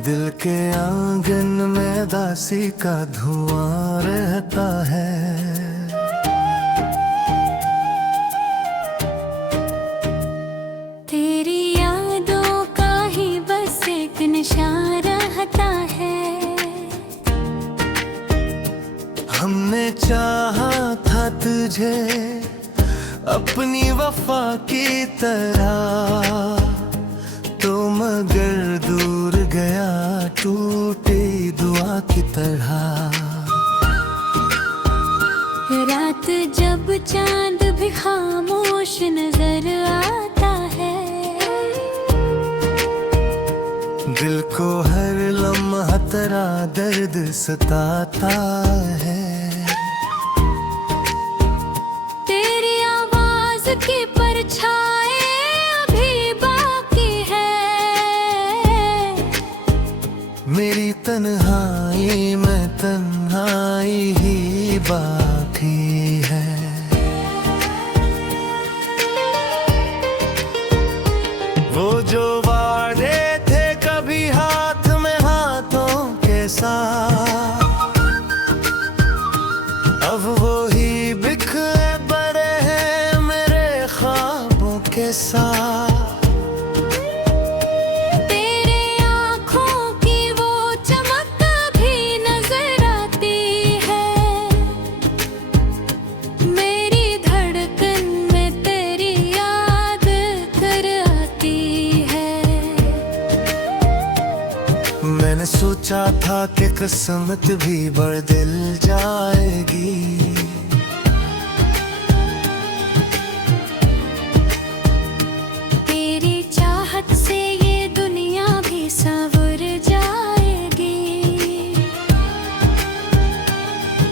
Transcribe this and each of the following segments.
दिल के आंगन में दासी का धुआं रहता है। तेरी यादों का ही बस एक निशान रहता है। हमने चाहा था तुझे अपनी वफा की तरह, तो मगर दूर गया टूटी दुआ की तरह। रात जब चांद भी खामोश नजर आता है, दिल को हर लम्हा तेरा दर्द सताता है। तेरी आवाज की परछाई अभी बाकी है। मेरी तन्हाई में तन्हाई ही बाकी है। वो जो वादे थे कभी हाथ में हाथों के साथ, अब वो ही बिखरे पड़े हैं मेरे ख्वाबों के साथ। मैंने सोचा था कि किस्मत भी बदल जाएगी, तेरी चाहत से ये दुनिया भी संवर जाएगी।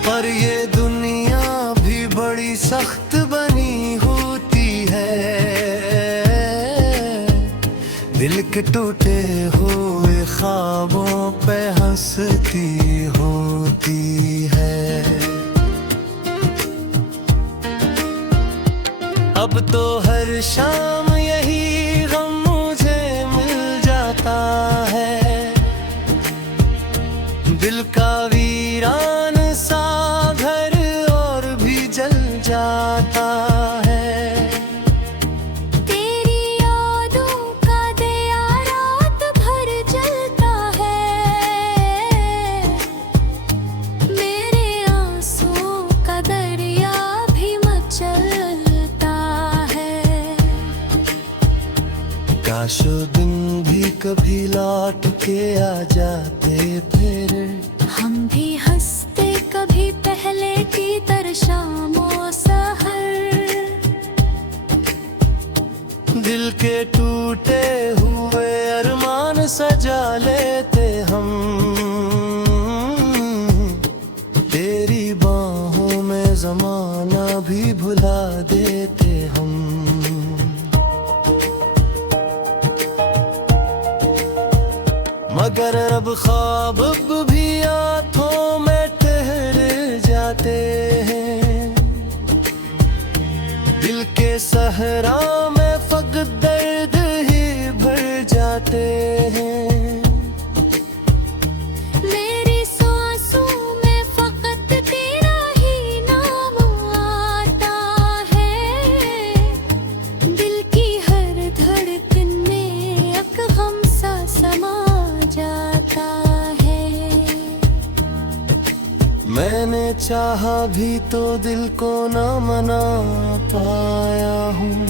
पर ये दुनिया भी बड़ी सख्त बनी होती है। दिल के टूटे हुए ख्वाबों पे हंसती होती है। अब तो हर शाम यही गम मुझे मिल जाता है। दिल का वीरान सा घर और भी जल जाता है। काश वो दिन भी कभी लौट के आ जाते, फिर हम भी हंसते कभी पहले की तरह शामों सहर। दिल के टूटे हुए अरमान सजा लेते हम, तेरी बाहों में ज़माना भी भुला देते हम। मगर अब ख्वाब भी आँखों में ठहर जाते हैं। दिल के सहरा में फकत दर्द ही भर जाते हैं। मेरी सांसों में फकत तेरा ही नाम आता है। दिल की हर धड़कन में एक गम सा समा जाता है। मैंने चाहा भी तो दिल को न मना पाया हूँ।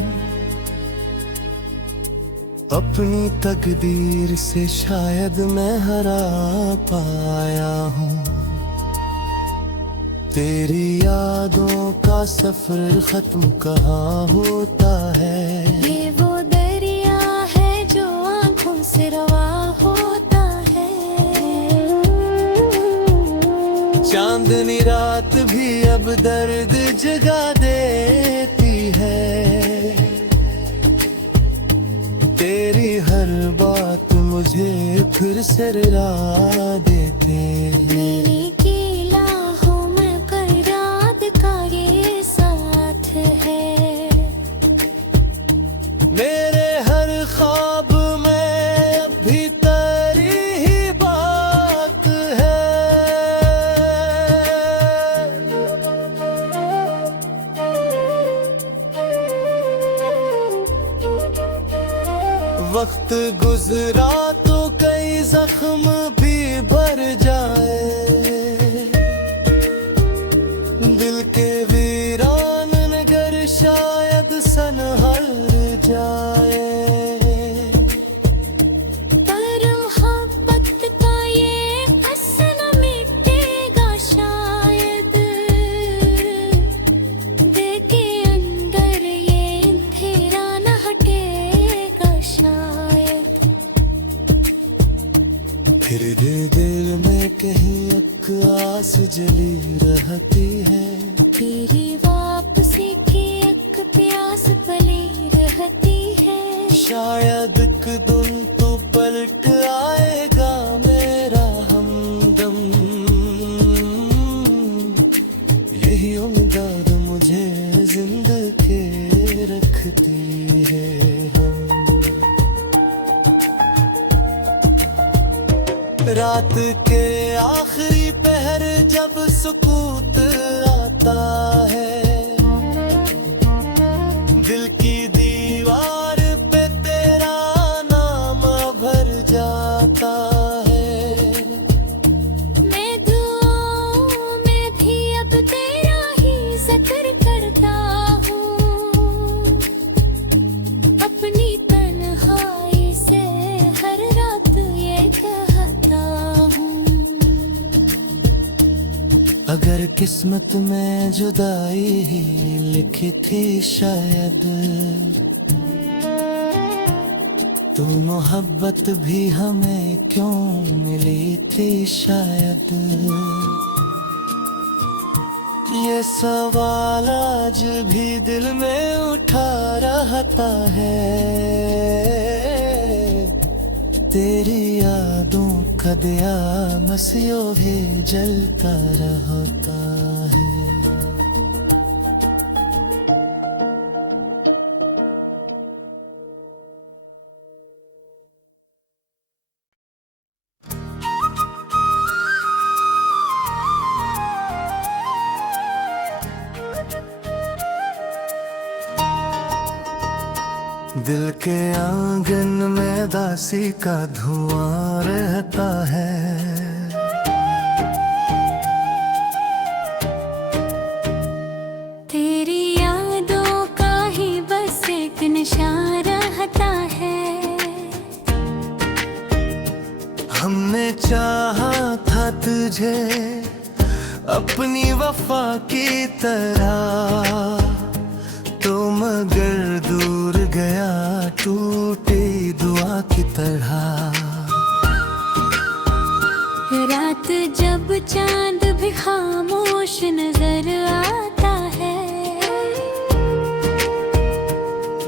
अपनी तकदीर से शायद मैं हरा पाया हूँ। तेरी यादों का सफर खत्म कहाँ होता है। ये वो दरिया है जो आँखों से रवा होता है। चांदनी रात भी अब दर्द जगा देती है। तेरी हर बात मुझे फिर से रुला देते हैं। मेरी गिलाहों में कई रात का ये साथ है। मेरे हर ख्वाब में अब भी तेरी ही वक्त गुजरा तो कई जख्म भी भर जाए, दिल के वीरान नगर शायद सनहर जाए। पर मोहब्बत का ये असर न मिटेगा शायद, दिल के अंदर ये अंधेरा न हटेगा शायद। फिर भी दिल में कहीं एक आस जली रहती है, तेरी वापसी की एक प्यास पली रहती है। शायद एक दिन तू पलट आएगा मेरा हमदम, यही उम्मीद मुझे जिंदगी रखती है। रात के आखिरी पहर जब सुकूत आता है, दिल की दीवार पे तेरा नाम भर जाता है। मैं दुआओं में भी अब तेरा ही जिक्र करता हूँ, अपनी तन्हाई से हर रात ये कहता हूँ। अगर किस्मत में जुदाई ही लिखी थी शायद, तो मोहब्बत भी हमें क्यों मिली थी शायद। ये सवाल आज भी दिल में उठा रहता है, तेरी यादों का दिया मसियों भी जलता रहता है। दिल के आंगन में दासी का धुआं रहता है, तेरी यादों का ही बस एक निशान रहता है। हमने चाहा था तुझे अपनी वफा की तरह, तो मगर दूर गया टूटी दुआ की तरह। रात जब चांद भी खामोश नजर आता है,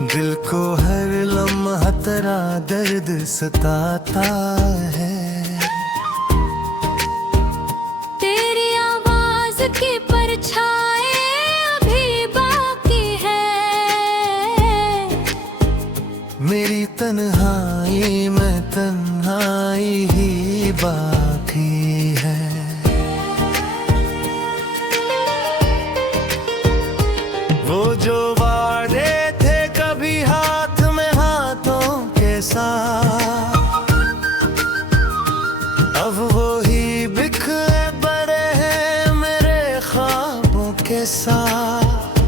दिल को हर लम्हा तेरा दर्द सताता है। तेरी आवाज की परछाई अभी बाकी है, मेरी तन्हाई में तन्हाई ही बाकी है। वो जो वादे थे कभी हाथ में हाथों के साथ, अब वो ही बिखरे पड़े हैं मेरे ख्वाबों के साथ।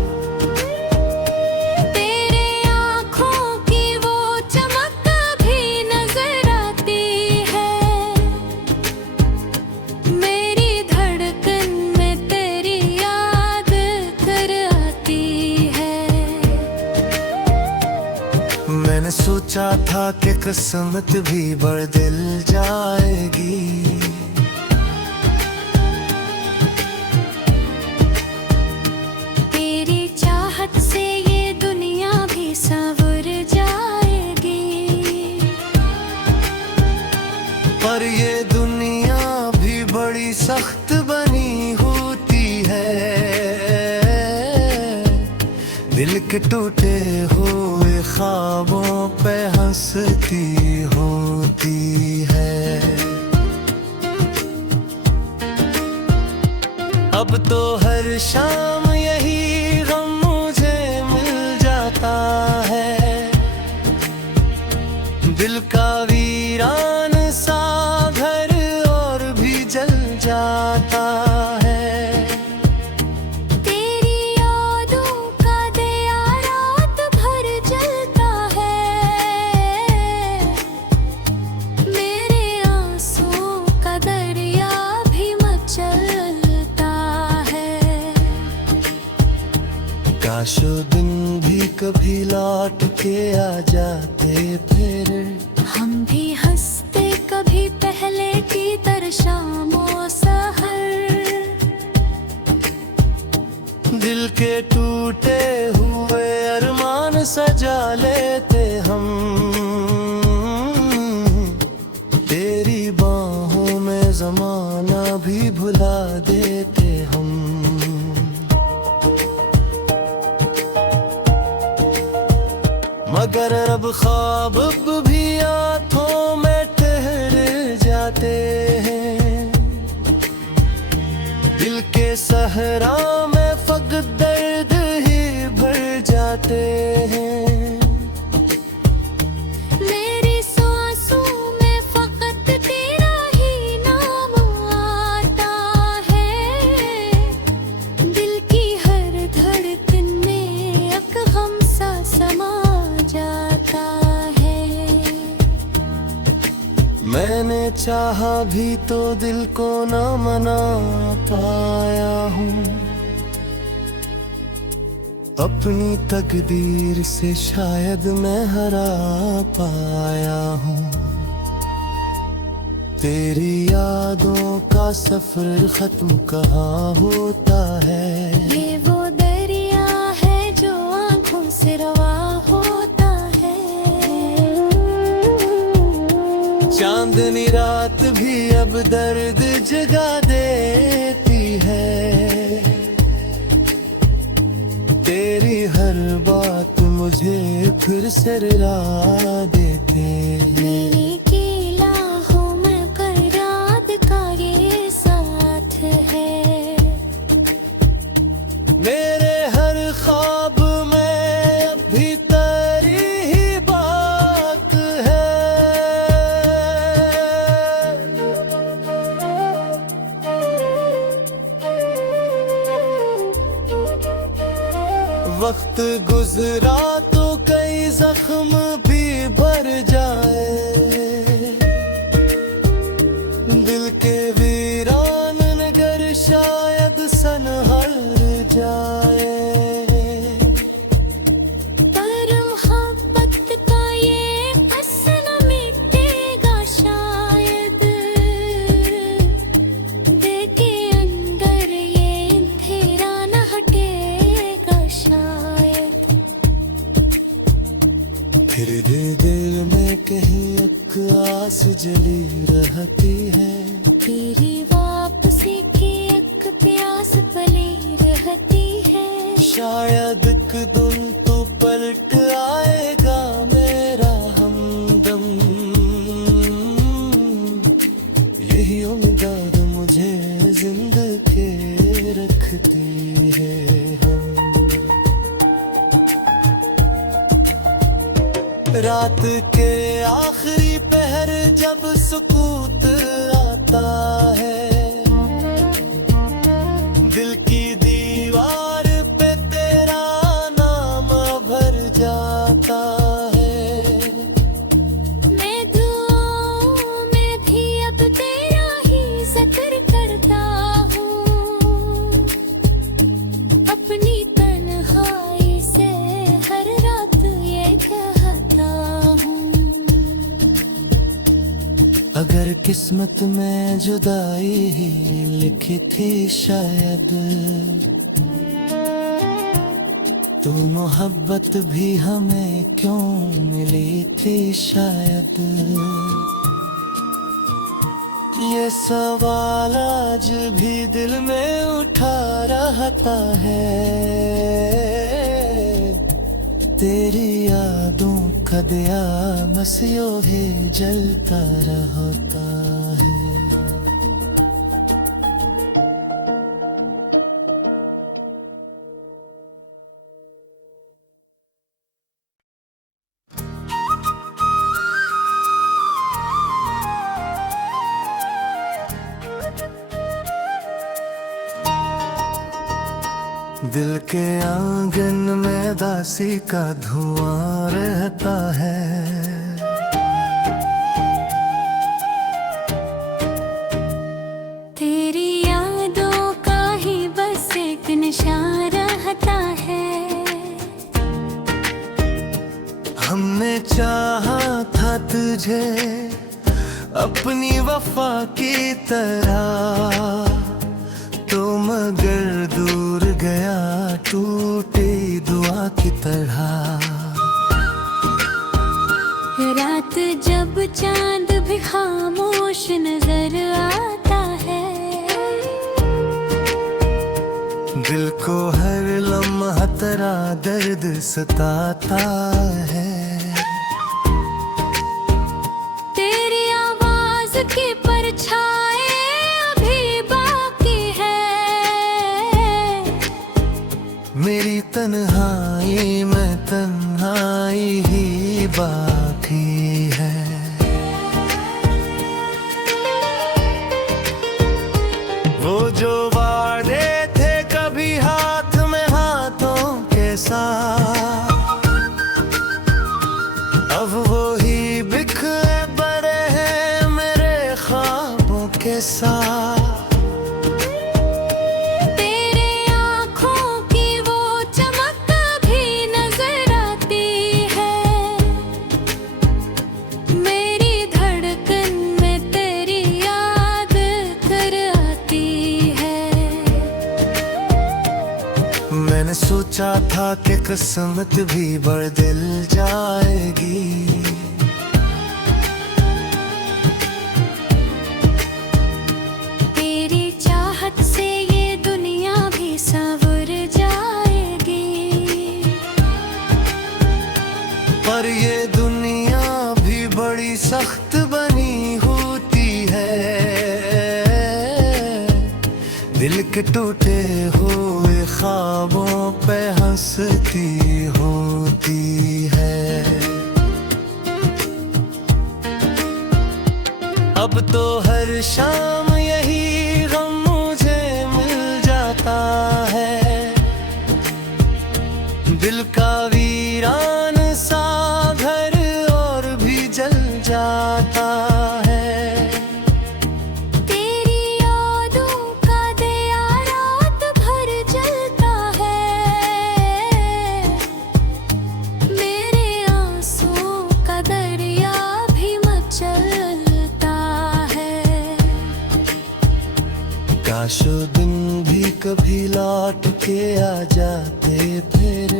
तेरे आँखों की वो चमक भी नजर आती है, मेरी धड़कन में तेरी याद कर आती है। मैंने सोचा था कि किस्मत भी बढ़ दिल जाएगी, तेरी चाहत से ये दुनिया भी संवर जाएगी। पर ये दुनिया भी बड़ी सख्त बनी होती है, दिल के टूटे हुए ख्वाबों पे हंसती होती है। अब तो हर शाम यही गम मुझे मिल जाता है, दिल का वीरान सा घर और भी जल जाता है। तेरी यादों का दिया रात भर जलता है। मेरे आंसुओं का दरिया भी मचलता है। काश वो दिन भी कभी लौट के आ जाते फिर, हम भी हंसते कभी पहले की तरह शामो सहर। दिल के टूटे हुए अरमान सजा लेते हम, तेरी बाहों में जमाना भी भुला देते हम। मगर अब ख्वाब भी आँखों में ठहर जाते हैं। दिल के सहरा में फकत दर्द ही भर जाते हैं। मेरी सांसों में फकत तेरा ही नाम आता है। दिल की हर धड़कन में एक गम सा समा जाता है। मैंने चाहा भी तो दिल को ना मना पाया हूँ। अपनी तकदीर से शायद मैं हरा पाया हूँ। तेरी यादों का सफर खत्म कहाँ होता है। ये वो दरिया है जो आंखों से रवा होता है। चांदनी रात भी अब दर्द जगा देती है। तेरी हर बात मुझे फिर से रुला देते। मेरी कीलाहों में कराद का ये साथ है। मेरे हर ख्वाब में अब भी तेरी ही बात है। वक्त गुजरा तो कई जख्म भी भर जाए। दिल के वीरान नगर शायद सनहर जाए। पर मोहब्बत का ये असर न मिटेगा शायद। दिल के अंदर ये अंधेरा न हटेगा शायद। फिर भी दिल में कहीं एक आस जली रहती है। तेरी वापसी की एक प्यास पली रहती है। शायद एक दिन तो पलट आएगा मेरा हमदम। यही उम्मीद मुझे जिंदगी रखती है। रात के आखिरी पहर जब सुकूत आता है। दिल की दीवार पे तेरा नाम भर जाता है। मैं दुआओं में भी अब तेरा ही जिक्र करता हूँ। अपनी तन्हाई से हर रात ये कहता हूँ। अगर किस्मत में जुदाई ही लिखी थी शायद, तो मोहब्बत भी हमें क्यों मिली थी शायद। ये सवाल आज भी दिल में उठा रहता है। तेरी यादों का दिया बस यूं ही जलता रहता है। दिल के आंगन में दासी का धुआं रहता है। तेरी यादों का ही बस एक नशा रहता है। हमने चाहा था तुझे अपनी वफा की तरह, तो मगर दूर गया टूटी दुआ की तरह। रात जब चांद भी खामोश नजर आता है, दिल को हर लम्हा तेरा दर्द सताता है। तेरी आवाज की परछाई अभी बाकी है। मेरी तन्हाई में तन्हाई ही बाकी है। वो जो वादे थे कभी हाथ में हाथों के साथ, अब वो ही बिखरे पड़े हैं मेरे ख्वाबों के साथ। तेरे आँखों की वो चमक भी नजर आती है। मेरी धड़कन में तेरी याद कर आती है। मैंने सोचा था कि किस्मत भी बढ़ दिल जाएगी, तेरी चाहत से ये दुनिया भी संवर जाएगी। पर ये दुनिया भी बड़ी सख्त बनी होती है। दिल के टूटे हुए ख्वाबों पे हंसती होती है। अब तो हर शाम यही गम मुझे मिल जाता है। दिल का वीरान सा घर और भी जल जाता है। तेरी यादों का दिया रात भर जलता है। मेरे आंसुओं का दरिया भी मचलता है। काश वो दिन भी कभी लौट के आ जाते फिर,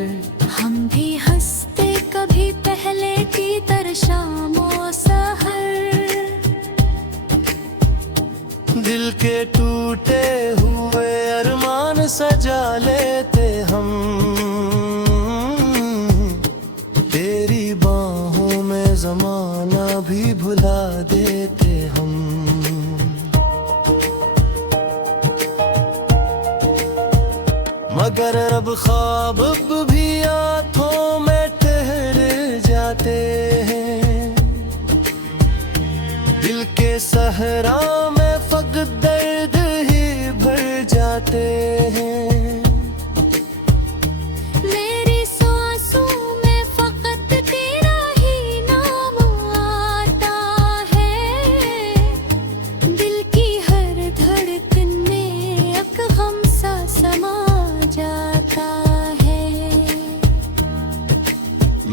हम भी हंसते कभी पहले की तरह शामो सहर। दिल के टूटे हुए अरमान सजा लेते हम। तेरी बाहों में जमाना भी भुला देते हम। मगर अब ख्वाब भी आँखों में ठहर जाते हैं। दिल के सहरा में फकत दर्द ही भर जाते हैं। मेरी सांसों में फकत तेरा ही नाम आता है। दिल की हर धड़कन में एक गम सा समा जाता है।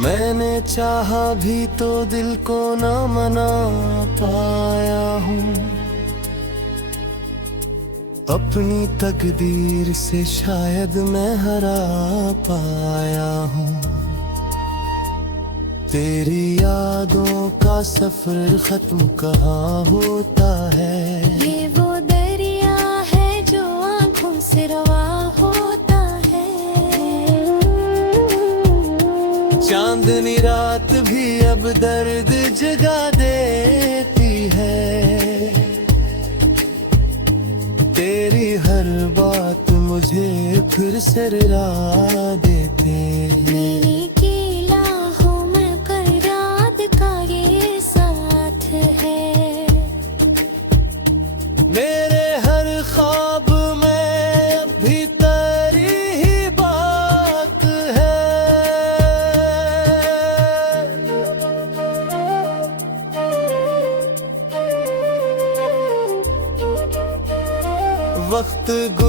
मैंने चाहा भी तो दिल को ना मना पाया हूँ। अपनी तकदीर से शायद मैं हरा पाया हूँ। तेरी यादों का सफर खत्म कहाँ होता है। ये वो दरिया है जो आंखों से रवा होता है। चांदनी रात भी अब दर्द जगा देती है। तेरी हर बात मुझे फिर से रुला देते। मेरी गिलाहों में कई रात का ये साथ है। मेरे हर ख्वाब में अब भी तेरी ही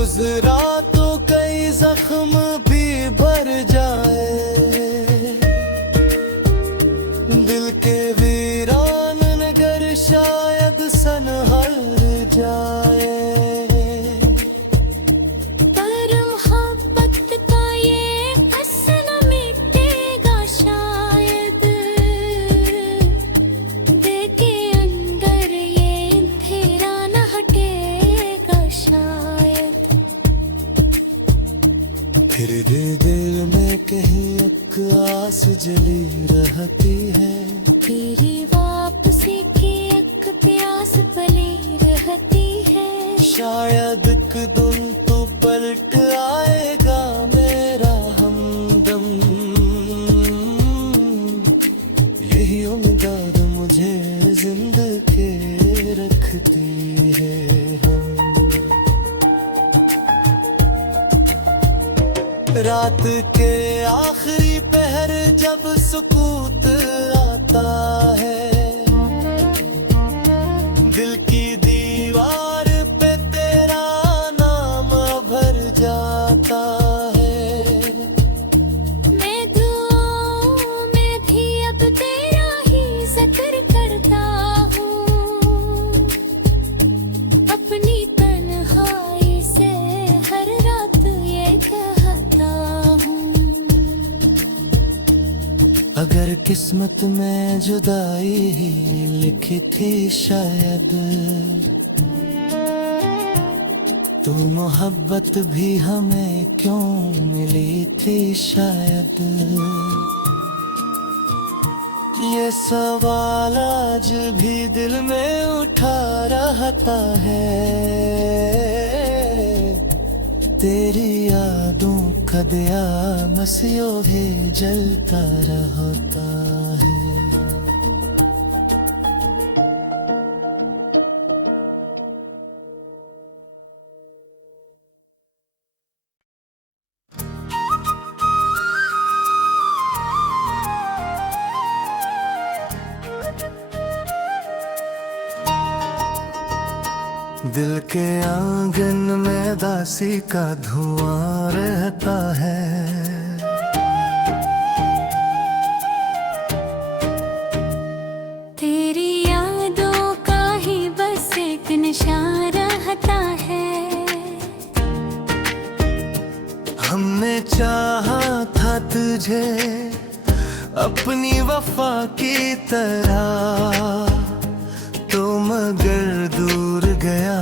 गुजरा तो कई जख्म भी भर जाए, दिल के वीरान नगर शायद सनहर जाए। पर मोहब्बत का ये असर न मिटेगा शायद, दिल के अंदर ये अंधेरा न हटेगा शायद। फिर भी दिल में कहीं एक आस जली रहती है, तेरी वापसी की एक प्यास पली रहती है। शायद एक दिन तू पलट आएगा मेरा हमदम, यही उम्मीद मुझे जिंदगी रखती है। रात के आखिरी पहर जब सुकूत आता है, दिल की दीवार पे तेरा नाम भर जाता है। मैं दुआओं में भी अब तेरा ही जिक्र करता हूँ, अपनी तन्हाई से हर रात ये कहता हूँ। अगर किस्मत में जुदाई ही लिखी थी शायद, तो मोहब्बत भी हमें क्यों मिली थी शायद। ये सवाल आज भी दिल में उठा रहता है, तेरी यादों का दिया मसियों भी जलता रहता है। दिल के आंगन में दासी का धुआं रहता है, तेरी यादों का ही बस एक निशान रहता है। हमने चाहा था तुझे अपनी वफा की तरह, तो मगर दूर गया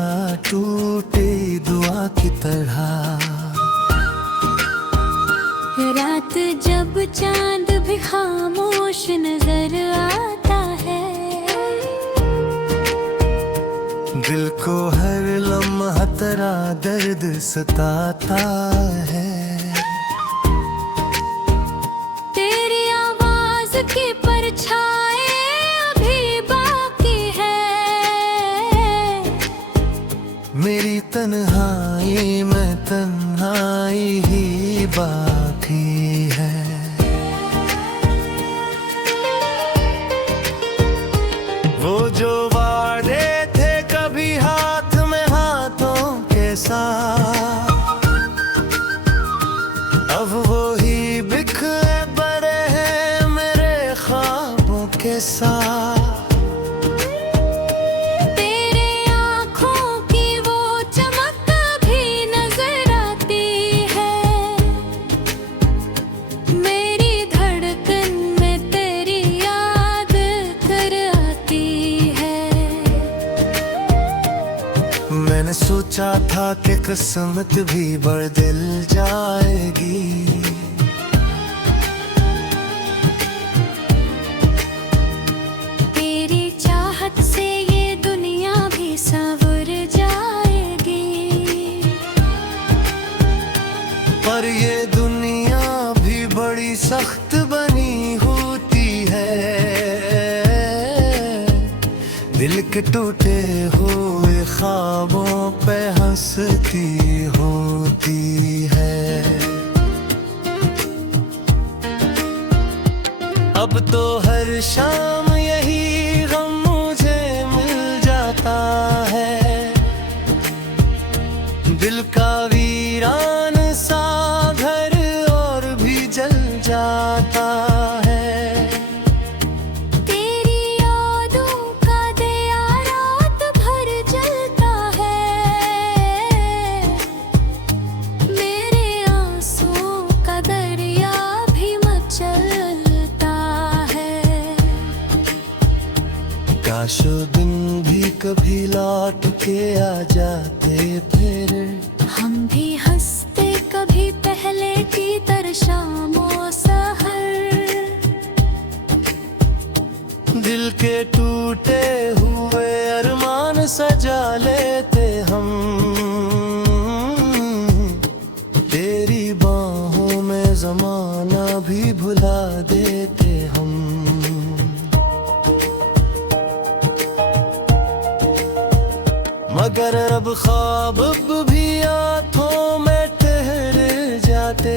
टूटी दुआ की तरह। रात जब चांद भी खामोश नजर आता है, दिल को हर लम्हा तेरा दर्द सताता है। तेरी आवाज की परछाई अभी बाकी है, मेरी तन्हाई में तन्हाई ही बाकी है। वो जो वादे थे कभी हाथ में हाथों के साथ, अब वो ही बिखरे पड़े हैं मेरे ख्वाबों के साथ। मैंने सोचा था कि किस्मत भी बदल जाएगी, तेरी चाहत से ये दुनिया भी संवर जाएगी। पर ये दुनिया भी बड़ी सख्त बनी होती है, दिल के टूटे हुए ख्वाबों पे हंसती होती है। अब तो हर शाम यही गम मुझे मिल जाता है, दिल का काशो दिन भी कभी लौट के आ जाते फिर, हम भी हंसते कभी पहले की तरह शामो सहर। दिल के टूटे हुए अरमान सजा लेते हम, तेरी बाहों में जमाना भी भुला देते हम। मगर अब ख्वाब भी आँखों में ठहर जाते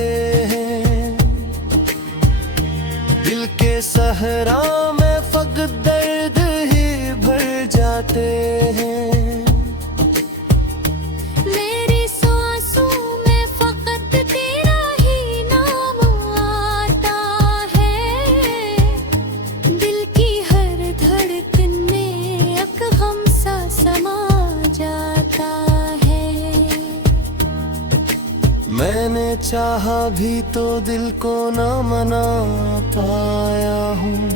हैं, दिल के सहरा में फकत दर्द ही भर जाते हैं। मेरी सांसों में फकत तेरा ही नाम आता है, दिल की हर धड़कन में एक गम सा समा जाता है। मैंने चाहा भी तो दिल को न मना पाया हूँ,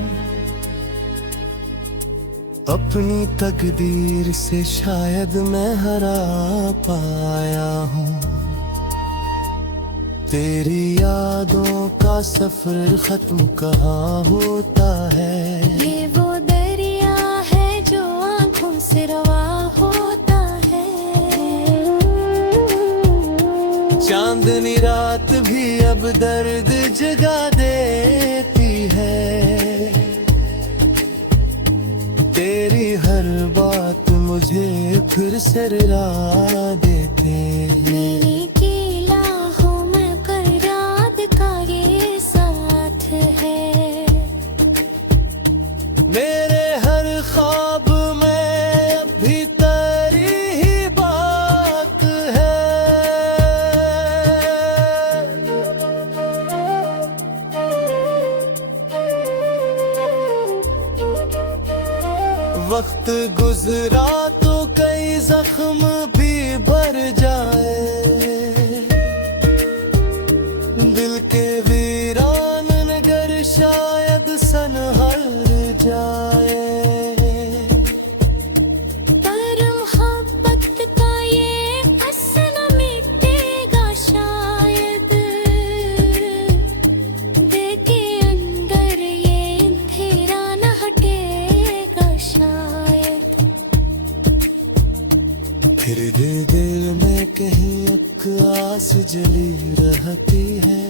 अपनी तकदीर से शायद मैं हरा पाया हूँ। तेरी यादों का सफर खत्म कहाँ होता है, ये वो दरिया है जो आँखों से रवा होता है। चांदनी रात भी अब दर्द जगा देती है, तेरी हर बात मुझे फिर से रुला देते। मेरी कीलाहों में कई रात का ये साथ है, मेरे हर ख्वाब में अब भी तेरी ही बात है। वक्त गुजरा तो कई जख्म भी भर जाए, दिल के वीरान नगर शायद सनहर जाए। पर मोहब्बत का ये असर न मिटेगा शायद, दिल के अंदर ये अंधेरा न हटेगा शायद। फिर भी दिल में कहीं एक आस जली रहती है,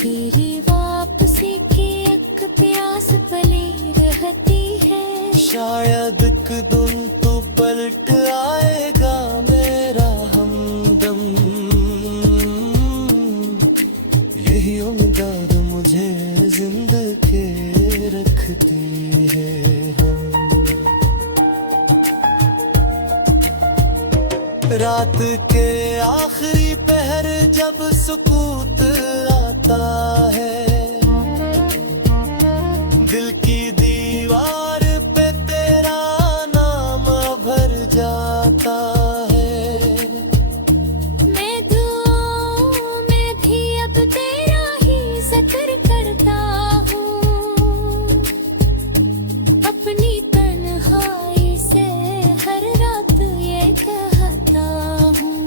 तेरी वापसी की एक प्यास पली रहती है। शायद एक दिन तो पलट आएगा मेरा हमदम, यही उम्मीद मुझे जिंदगी रखती है। रात के आखिरी पहर जब सुकूत आता है, दिल की दीवार पे तेरा नाम भर जाता है। मैं दुआओं में भी अब तेरा ही जिक्र करता हूँ, अपनी तन्हाई से हर रात ये कहता हूँ।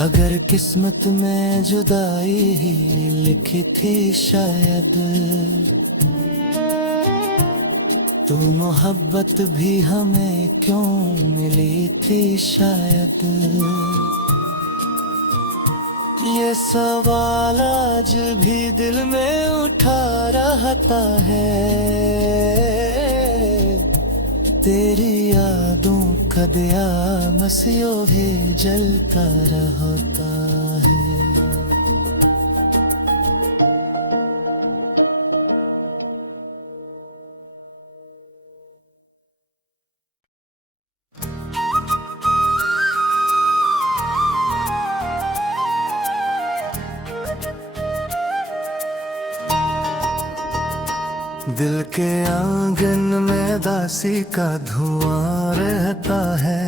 अगर किस्मत में जुदाई ही लिखी थी शायद, तो मोहब्बत भी हमें क्यों मिली थी शायद। ये सवाल आज भी दिल में उठा रहता है, तेरी यादों का दिया मसियों भी जलता रहता है। दिल के आंगन में दासी का धुआं रहता है,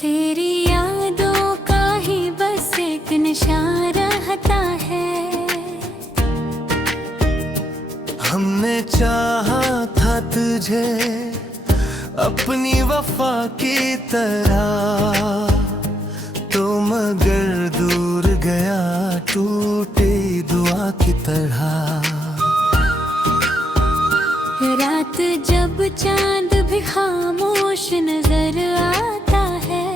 तेरी यादों का ही बस एक निशान रहता है। हमने चाहा था तुझे अपनी वफा की तरह, तो मगर दूर गया टूटे दुआ की तरह। रात जब चांद भी खामोश नजर आता है,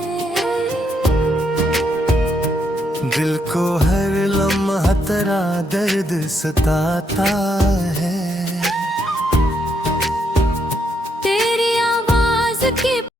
दिल को हर लम्हा तेरा दर्द सताता है।